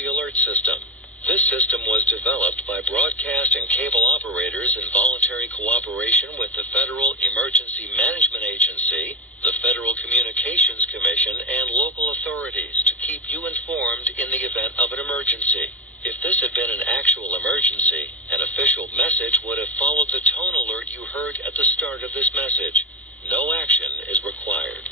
Emergency Alert System. This system was developed by broadcast and cable operators in voluntary cooperation with the Federal Emergency Management Agency, the Federal Communications Commission, and local authorities to keep you informed in the event of an emergency. If this had been an actual emergency, an official message would have followed the tone alert you heard at the start of this message. No action is required.